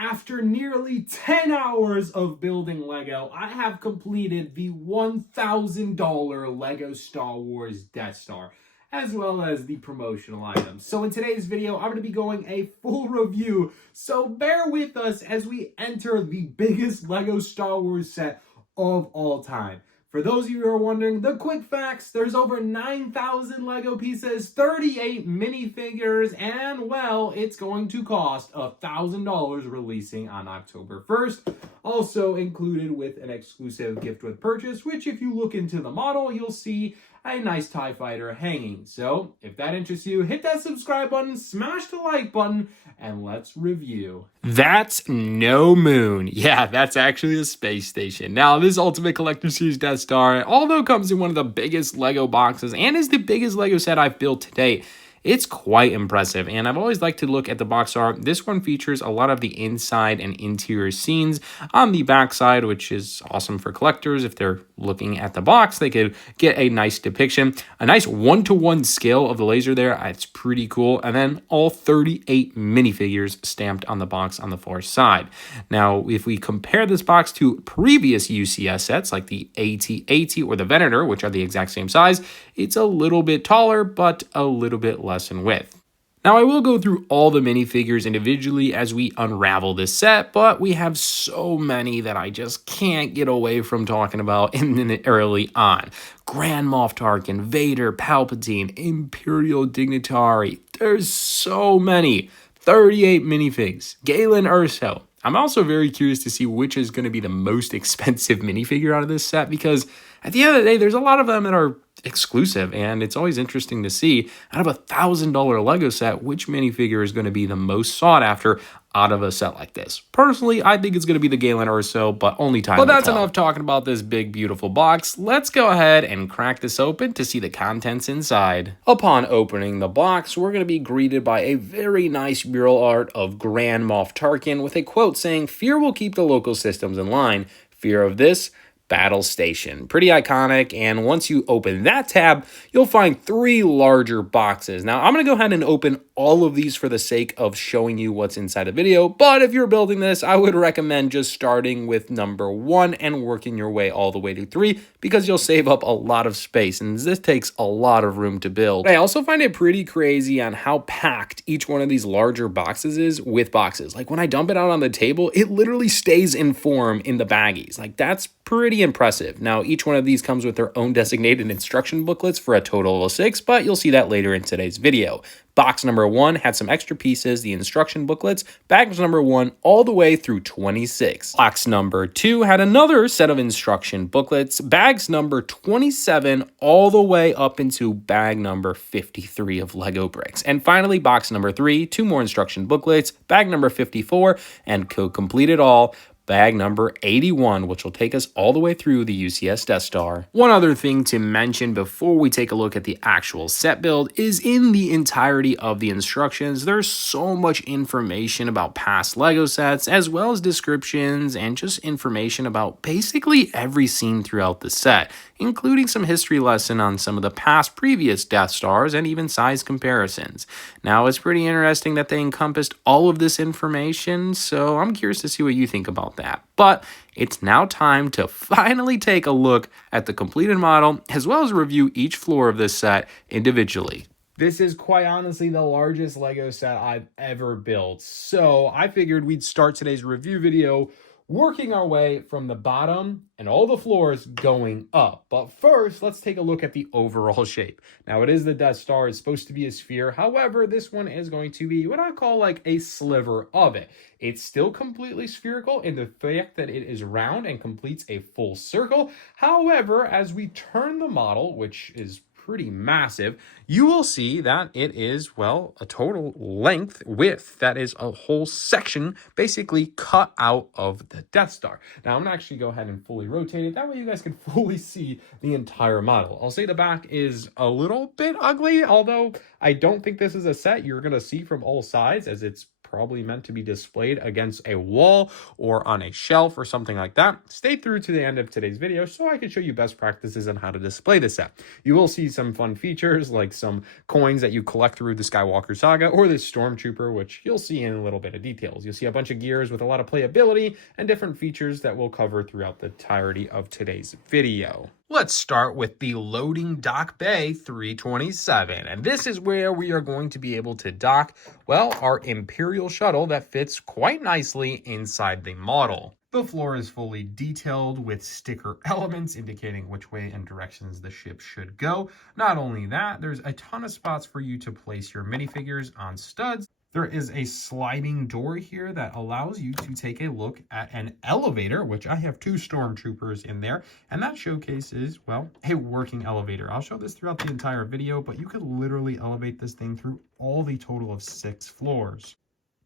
After nearly 10 hours of building Lego, I have completed the $1,000 Lego Star Wars Death Star, as well as the promotional items. So in today's video, I'm going to be going a full review, so bear with us as we enter the biggest Lego Star Wars set of all time. For those of you who are wondering, the quick facts: there's over 9,000 Lego pieces, 38 minifigures, and well, it's going to cost $1,000 releasing on October 1st. Also included with an exclusive gift with purchase, which if you look into the model, you'll see a nice TIE fighter hanging. So if that interests you, hit that subscribe button, smash the like button, and let's review. That's no moon. Yeah, that's actually a space station. Now, this Ultimate Collector Series Death Star, although comes in one of the biggest Lego boxes and is the biggest Lego set I've built to date, it's quite impressive, and I've always liked to look at the box art. This one features a lot of the inside and interior scenes on the backside, which is awesome for collectors. If they're looking at the box, they could get a nice depiction. A nice 1-to-1 scale of the laser there. It's pretty cool. And then all 38 minifigures stamped on the box on the far side. Now, if we compare this box to previous UCS sets like the AT-AT or the Venator, which are the exact same size, it's a little bit taller, but a little bit less in width. Now, I will go through all the minifigures individually as we unravel this set, but we have so many that I just can't get away from talking about in the early on. Grand Moff Tarkin, Vader, Palpatine, Imperial Dignitary. There's so many. 38 minifigs. Galen Erso. I'm also very curious to see which is going to be the most expensive minifigure out of this set, because at the end of the day, there's a lot of them that are exclusive, and it's always interesting to see out of $1,000 Lego set, which minifigure is going to be the most sought after out of a set like this. Personally, I think it's going to be the Galen Erso, but only time will tell. But that's enough talking about this big, beautiful box. Let's go ahead and crack this open to see the contents inside. Upon opening the box, we're going to be greeted by a very nice mural art of Grand Moff Tarkin with a quote saying, "Fear will keep the local systems in line. Fear of this battle station." Pretty iconic, and once you open that tab, you'll find 3 larger boxes. Now, I'm going to go ahead and open all of these for the sake of showing you what's inside the video, but if you're building this, I would recommend just starting with number 1 and working your way all the way to 3, because you'll save up a lot of space, and this takes a lot of room to build. But I also find it pretty crazy on how packed each one of these larger boxes is with boxes. Like when I dump it out on the table, it literally stays in form in the baggies. Like that's pretty impressive. Now, each one of these comes with their own designated instruction booklets for a total of 6, but you'll see that later in today's video. Box number 1 had some extra pieces, the instruction booklets. Bags number 1 all the way through 26. Box number 2 had another set of instruction booklets. Bags number 27 all the way up into bag number 53 of Lego bricks. And finally, box number 3, 2 more instruction booklets. Bag number 54, and to complete it all, bag number 81, which will take us all the way through the UCS Death Star. One other thing to mention before we take a look at the actual set build is in the entirety of the instructions, there's so much information about past Lego sets, as well as descriptions and just information about basically every scene throughout the set, including some history lesson on some of the past previous Death Stars and even size comparisons. Now, it's pretty interesting that they encompassed all of this information, so I'm curious to see what you think about that. But it's now time to finally take a look at the completed model, as well as review each floor of this set individually. This is quite honestly the largest Lego set I've ever built, so I figured we'd start today's review video working our way from the bottom and all the floors going up. But first, let's take a look at the overall shape. Now, it is the Death Star. It's supposed to be a sphere. However, this one is going to be what I call like a sliver of it. It's still completely spherical in the fact that it is round and completes a full circle. However, as we turn the model, which is pretty massive, you will see that it is, well, a total width that is a whole section basically cut out of the Death Star. Now, I'm gonna actually go ahead and fully rotate it. That way you guys can fully see the entire model. I'll say the back is a little bit ugly, although I don't think this is a set you're gonna see from all sides, as it's probably meant to be displayed against a wall or on a shelf or something like that. Stay through to the end of today's video so I can show you best practices on how to display the set. You will see some fun features like some coins that you collect through the Skywalker Saga or the Stormtrooper, which you'll see in a little bit of details. You'll see a bunch of gears with a lot of playability and different features that we'll cover throughout the entirety of today's video. Let's start with the loading dock bay 327, and this is where we are going to be able to dock, well, our Imperial Shuttle that fits quite nicely inside the model. The floor is fully detailed with sticker elements indicating which way and directions the ship should go. Not only that, there's a ton of spots for you to place your minifigures on studs. There is a sliding door here that allows you to take a look at an elevator, which I have 2 stormtroopers in there, and that showcases, well, a working elevator. I'll show this throughout the entire video, but you could literally elevate this thing through all the total of 6 floors.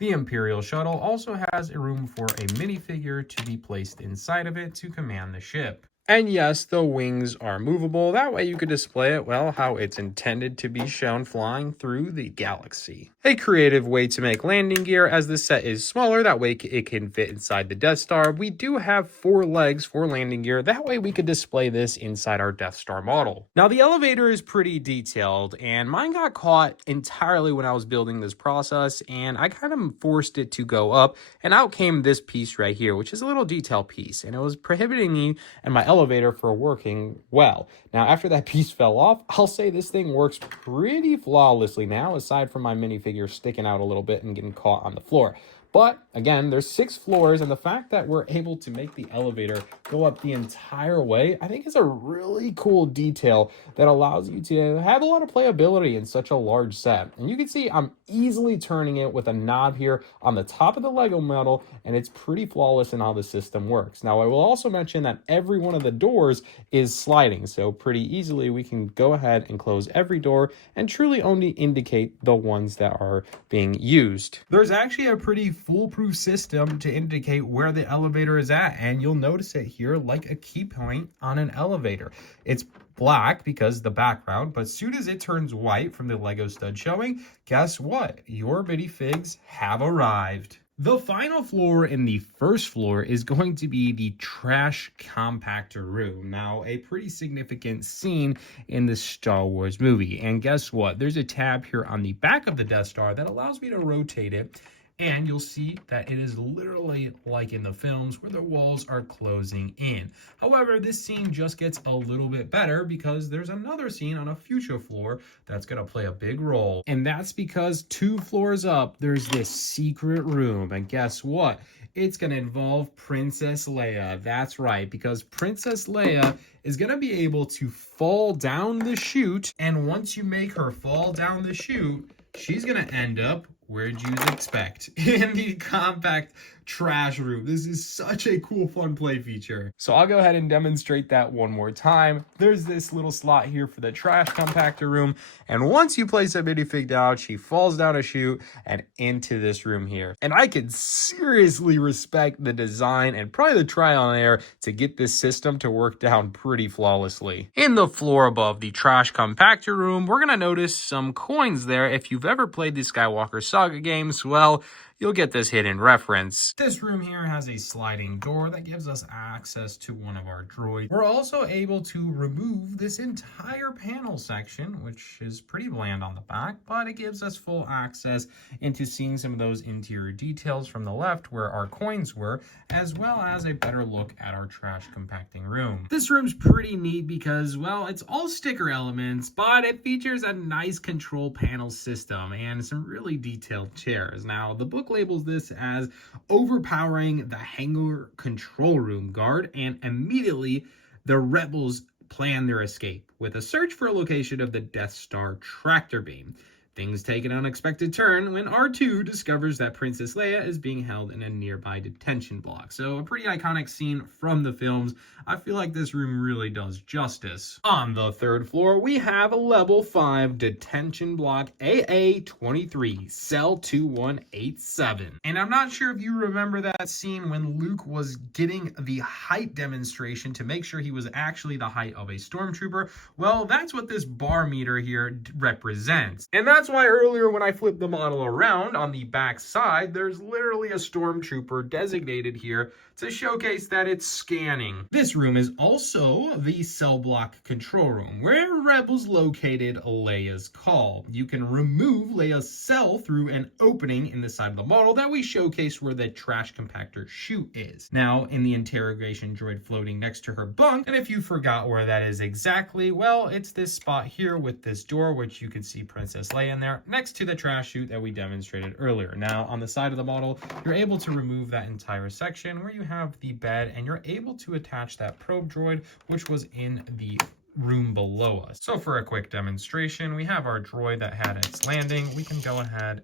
The Imperial Shuttle also has a room for a minifigure to be placed inside of it to command the ship. And yes, the wings are movable. That way you could display it, well, how it's intended to be shown flying through the galaxy. A creative way to make landing gear, as the set is smaller, that way it can fit inside the Death Star. We do have 4 legs for landing gear. That way we could display this inside our Death Star model. Now the elevator is pretty detailed, and mine got caught entirely when I was building this process, and I kind of forced it to go up, and out came this piece right here, which is a little detail piece, and it was prohibiting me and my elevator for working well. Now, after that piece fell off, I'll say this thing works pretty flawlessly now, aside from my minifigure sticking out a little bit and getting caught on the floor. But again, there's 6 floors, and the fact that we're able to make the elevator go up the entire way, I think is a really cool detail that allows you to have a lot of playability in such a large set. And you can see I'm easily turning it with a knob here on the top of the Lego model, and it's pretty flawless in how the system works. Now, I will also mention that every one of the doors is sliding, so pretty easily we can go ahead and close every door and truly only indicate the ones that are being used. There's actually a pretty foolproof system to indicate where the elevator is at, and you'll notice it here like a key point on an elevator. It's black because the background, but as soon as it turns white from the Lego stud showing, guess what? Your minifigs have arrived. The final floor in the first floor is going to be the trash compactor room. Now, a pretty significant scene in the Star Wars movie. And guess what? There's a tab here on the back of the Death Star that allows me to rotate it. And you'll see that it is literally like in the films where the walls are closing in. However, this scene just gets a little bit better because there's another scene on a future floor that's going to play a big role. And that's because 2 floors up, there's this secret room. And guess what? It's going to involve Princess Leia. That's right, because Princess Leia is going to be able to fall down the chute. And once you make her fall down the chute, she's going to end up, where'd you expect? In the compact trash room. This is such a cool, fun play feature. So I'll go ahead and demonstrate that one more time. There's this little slot here for the trash compactor room. And once you place a minifig down, she falls down a chute and into this room here. And I can seriously respect the design and probably the trial and error to get this system to work down pretty flawlessly. In the floor above the trash compactor room, we're going to notice some coins there. If you've ever played the Skywalker Saga games, well, you'll get this hidden reference. This room here has a sliding door that gives us access to one of our droids. We're also able to remove this entire panel section, which is pretty bland on the back, but it gives us full access into seeing some of those interior details from the left where our coins were, as well as a better look at our trash compacting room. This room's pretty neat because, well, it's all sticker elements, but it features a nice control panel system and some really detailed chairs. Now, the book labels this as overpowering the hangar control room guard, and immediately the rebels plan their escape with a search for a location of the Death Star tractor beam. Things take an unexpected turn when R2 discovers that Princess Leia is being held in a nearby detention block. So a pretty iconic scene from the films. I feel like this room really does justice. On the 3rd floor, we have a level 5 detention block AA-23, cell 2187. And I'm not sure if you remember that scene when Luke was getting the height demonstration to make sure he was actually the height of a stormtrooper. Well, that's what this bar meter here represents. And that's that's why earlier when I flipped the model around on the back side, there's literally a stormtrooper designated here to showcase that it's scanning. This room is also the cell block control room, where Rebels located Leia's call. You can remove Leia's cell through an opening in the side of the model that we showcase where the trash compactor chute is. Now, in the interrogation droid floating next to her bunk, and if you forgot where that is exactly, well, it's this spot here with this door, which you can see Princess Leia in there, next to the trash chute that we demonstrated earlier. Now, on the side of the model, you're able to remove that entire section where you have the bed, and you're able to attach that probe droid, which was in the room below us. So for a quick demonstration, we have our droid that had its landing. We can go ahead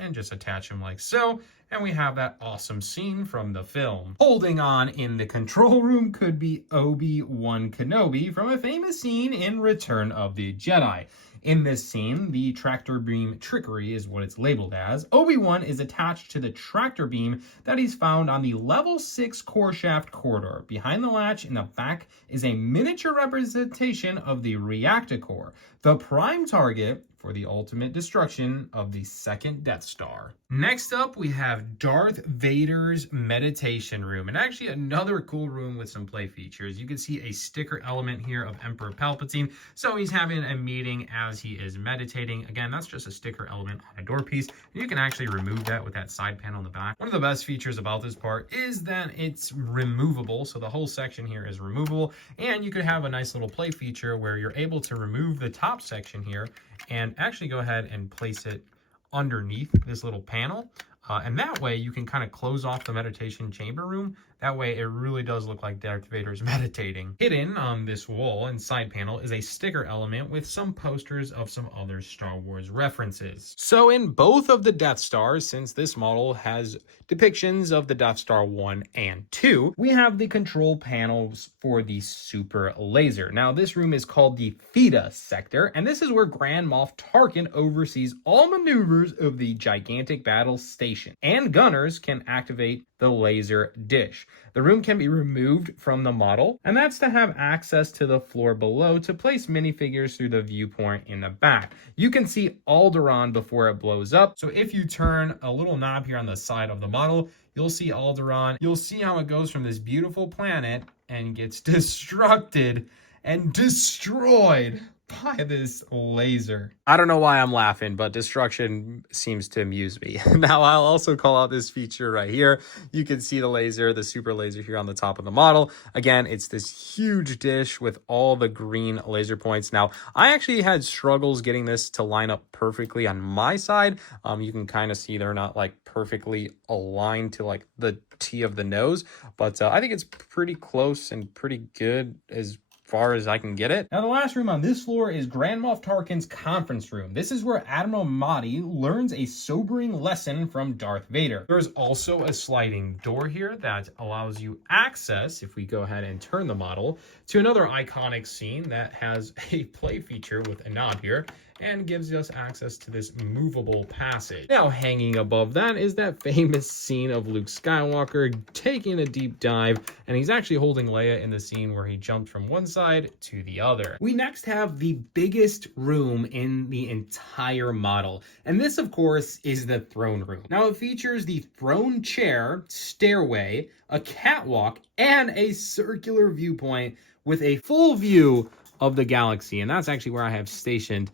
and just attach him like so, and we have that awesome scene from the film. Holding on in the control room could be Obi-Wan Kenobi from a famous scene in Return of the Jedi. In this scene, the tractor beam trickery is what it's labeled as. Obi-Wan is attached to the tractor beam that he's found on the level 6 core shaft corridor. Behind the latch in the back is a miniature representation of the reactor core, the prime target for the ultimate destruction of the second Death Star. Next up, we have Darth Vader's meditation room, and actually another cool room with some play features. You can see a sticker element here of Emperor Palpatine, so he's having a meeting as he is meditating. Again, that's just a sticker element on a door piece. You can actually remove that with that side panel in the back. One of the best features about this part is that it's removable, so the whole section here is removable, and you could have a nice little play feature where you're able to remove the top section here and actually go ahead and place it underneath this little panel. And that way you can kind of close off the meditation chamber room. That way it really does look like Darth Vader's meditating. Hidden on this wall and side panel is a sticker element with some posters of some other Star Wars references. So in both of the Death Stars, since this model has depictions of the Death Star 1 and 2, we have the control panels for the super laser. Now this room is called the Theta Sector, and this is where Grand Moff Tarkin oversees all maneuvers of the gigantic battle station, and gunners can activate the laser dish. The room can be removed from the model, and that's to have access to the floor below to place minifigures through the viewpoint in the back. You can see Alderaan before it blows up, so if you turn a little knob here on the side of the model, you'll see Alderaan. You'll see how it goes from this beautiful planet and gets destructed and destroyed by this laser. I don't know why I'm laughing, but destruction seems to amuse me. Now, I'll also call out this feature right here. You can see the laser, the super laser here on the top of the model. Again, it's this huge dish with all the green laser points. Now, I actually had struggles getting this to line up perfectly on my side. You can kind of see they're not like perfectly aligned to like the T of the nose, but I think it's pretty close and pretty good as far as I can get it. Now, the last room on this floor is Grand Moff Tarkin's conference room. This is where Admiral Mahdi learns a sobering lesson from Darth Vader. There's also a sliding door here that allows you access, if we go ahead and turn the model, to another iconic scene that has a play feature with a knob here and gives us access to this movable passage. Now, hanging above that is that famous scene of Luke Skywalker taking a deep dive, and he's actually holding Leia in the scene where he jumped from one side to the other. We next have the biggest room in the entire model, and this, of course, is the throne room. Now, it features the throne chair, stairway, a catwalk, and a circular viewpoint with a full view of the galaxy, and that's actually where I have stationed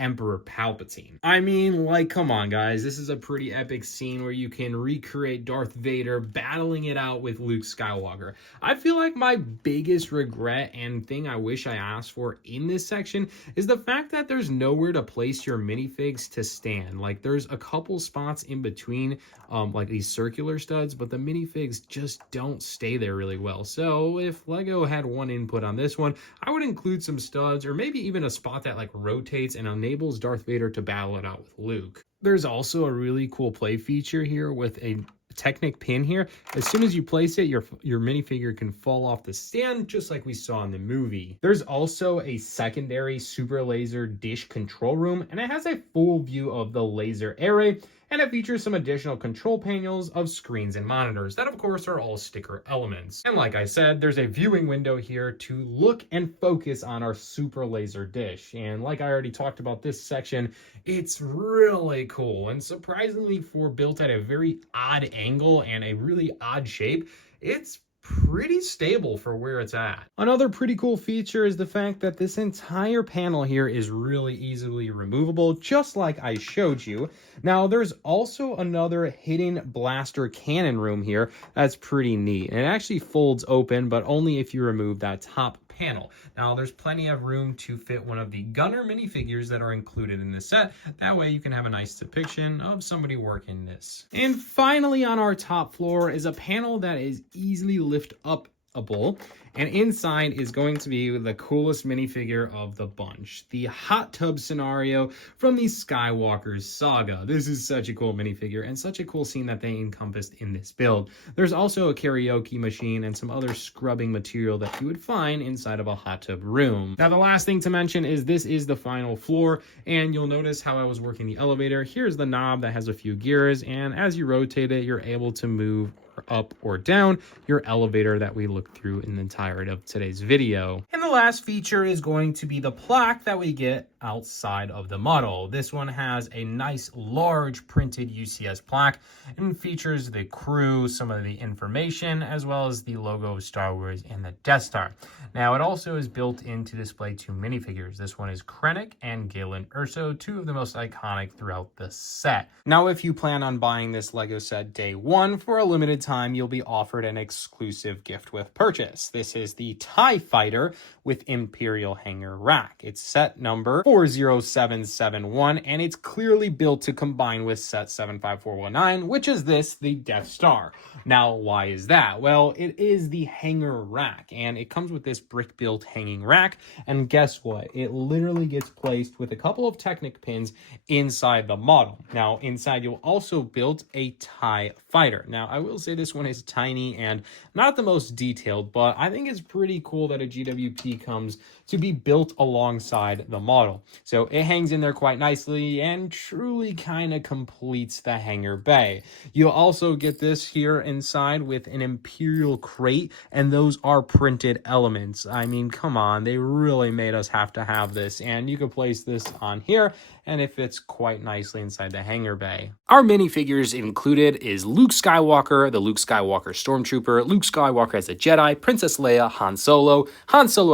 Emperor Palpatine. I mean, like, come on, guys. This is a pretty epic scene where you can recreate Darth Vader battling it out with Luke Skywalker. I feel like my biggest regret and thing I wish I asked for in this section is the fact that there's nowhere to place your minifigs to stand. Like, there's a couple spots in between, like these circular studs, but the minifigs just don't stay there really well. So if Lego had one input on this one, I would include some studs or maybe even a spot that like rotates and enables Darth Vader to battle it out with Luke. There's also a really cool play feature here with a Technic pin here. As soon as you place it, your minifigure can fall off the stand, just like we saw in the movie. There's also a secondary super laser dish control room, and it has a full view of the laser array, and it features some additional control panels of screens and monitors that of course are all sticker elements. And like I said, there's a viewing window here to look and focus on our super laser dish. And like I already talked about this section, it's really cool, and surprisingly for built at a very odd angle and a really odd shape, it's pretty stable for where it's at. Another pretty cool feature is the fact that this entire panel here is really easily removable, just like I showed you. Now, there's also another hidden blaster cannon room here that's pretty neat. And it actually folds open, but only if you remove that top panel. Now, there's plenty of room to fit one of the gunner minifigures that are included in this set. That way you can have a nice depiction of somebody working this. And finally, on our top floor is a panel that is easily lift-upable. And inside is going to be the coolest minifigure of the bunch, the hot tub scenario from the Skywalker saga. This is such a cool minifigure and such a cool scene that they encompassed in this build. There's also a karaoke machine and some other scrubbing material that you would find inside of a hot tub room. Now, the last thing to mention is this is the final floor, and you'll notice how I was working the elevator. Here's the knob that has a few gears, and as you rotate it, you're able to move up or down your elevator that we looked through in the entirety of today's video. And the last feature is going to be the plaque that we get outside of the model. This one has a nice large printed UCS plaque and features the crew, some of the information, as well as the logo of Star Wars and the Death Star. Now, it also is built in to display two minifigures. This one is Krennic and Galen Erso, two of the most iconic throughout the set. Now, if you plan on buying this Lego set day one, for a limited time, you'll be offered an exclusive gift with purchase. This is the TIE Fighter with Imperial Hanger Rack. It's set number 40771, and it's clearly built to combine with set 75419, which is the Death Star. Now, why is that? Well, it is the hanger rack, and it comes with this brick-built hanging rack, and guess what? It literally gets placed with a couple of Technic pins inside the model. Now, inside you'll also build a TIE Fighter. Now, I will say this one is tiny and not the most detailed, but I think it's pretty cool that a GWP comes to be built alongside the model. So it hangs in there quite nicely and truly kind of completes the hangar bay. You'll also get this here inside with an Imperial crate, and those are printed elements. I mean, come on, they really made us have to have this, and you could place this on here and it fits quite nicely inside the hangar bay. Our minifigures included is Luke Skywalker, the Luke Skywalker Stormtrooper, Luke Skywalker as a Jedi, Princess Leia, Han Solo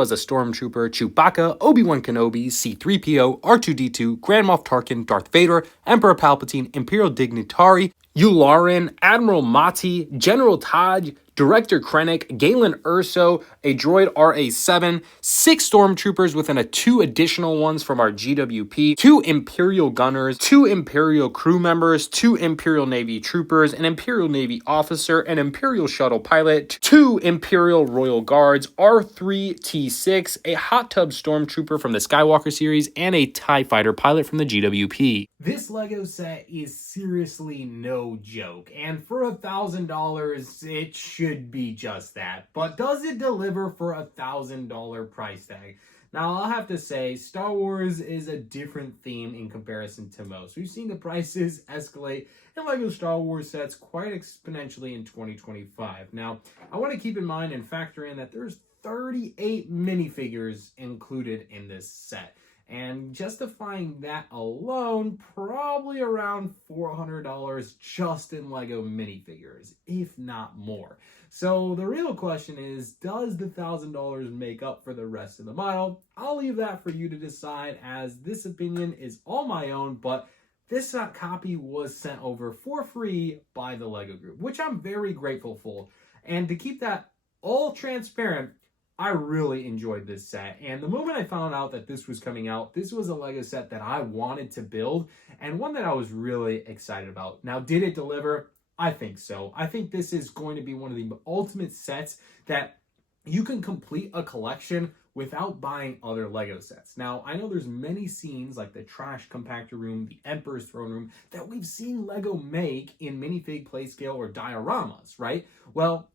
as a Stormtrooper, Chewbacca, Obi-Wan Kenobi, C-3PO, R2-D2, Grand Moff Tarkin, Darth Vader, Emperor Palpatine, Imperial Dignitary, Yularen, Admiral Mati, General Taj, Director Krennic, Galen Erso, a droid RA-7, 6 stormtroopers within 2 additional ones from our GWP, 2 Imperial gunners, 2 Imperial crew members, 2 Imperial Navy troopers, an Imperial Navy officer, an Imperial shuttle pilot, 2 Imperial Royal Guards, R3-T6, a hot tub stormtrooper from the Skywalker series, and a TIE Fighter pilot from the GWP. This Lego set is seriously no joke, and for $1,000, it should be just that. But does it deliver for $1,000 price tag? Now, I'll have to say, Star Wars is a different theme in comparison to most. We've seen the prices escalate in Lego Star Wars sets quite exponentially in 2025. Now, I want to keep in mind and factor in that there's 38 minifigures included in this set. And justifying that alone, probably around $400 just in Lego minifigures, if not more. So the real question is, does the $1,000 make up for the rest of the model? I'll leave that for you to decide, as this opinion is all my own, but this copy was sent over for free by the Lego Group, which I'm very grateful for. And to keep that all transparent, I really enjoyed this set, and the moment I found out that this was coming out, this was a Lego set that I wanted to build, and one that I was really excited about. Now, did it deliver? I think so. I think this is going to be one of the ultimate sets that you can complete a collection without buying other Lego sets. Now, I know there's many scenes like the trash compactor room, the Emperor's throne room, that we've seen Lego make in minifig, playscale, or dioramas, right? Well,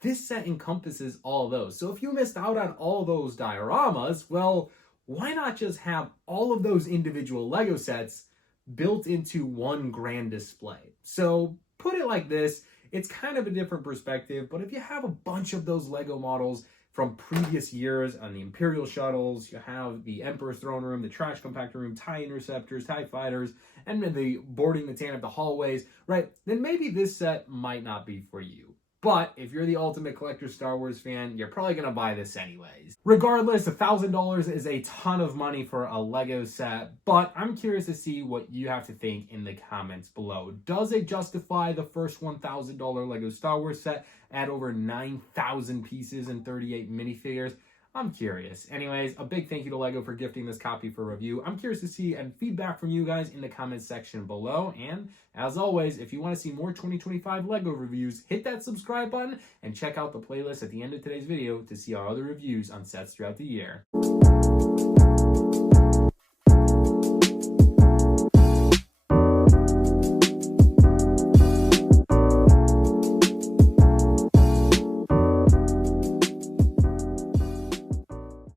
this set encompasses all those. So if you missed out on all those dioramas, well, why not just have all of those individual Lego sets built into one grand display? So put it like this, it's kind of a different perspective, but if you have a bunch of those Lego models from previous years on the Imperial Shuttles, you have the Emperor's throne room, the trash compactor room, TIE interceptors, TIE fighters, and then the boarding the tank of the hallways, right? Then maybe this set might not be for you. But if you're the ultimate collector Star Wars fan, you're probably going to buy this anyways. Regardless, $1,000 is a ton of money for a Lego set, but I'm curious to see what you have to think in the comments below. Does it justify the first $1,000 Lego Star Wars set at over 9,000 pieces and 38 minifigures? I'm curious. Anyways, a big thank you to LEGO for gifting this copy for review. I'm curious to see and feedback from you guys in the comments section below. And as always, if you want to see more 2025 LEGO reviews, hit that subscribe button and check out the playlist at the end of today's video to see our other reviews on sets throughout the year.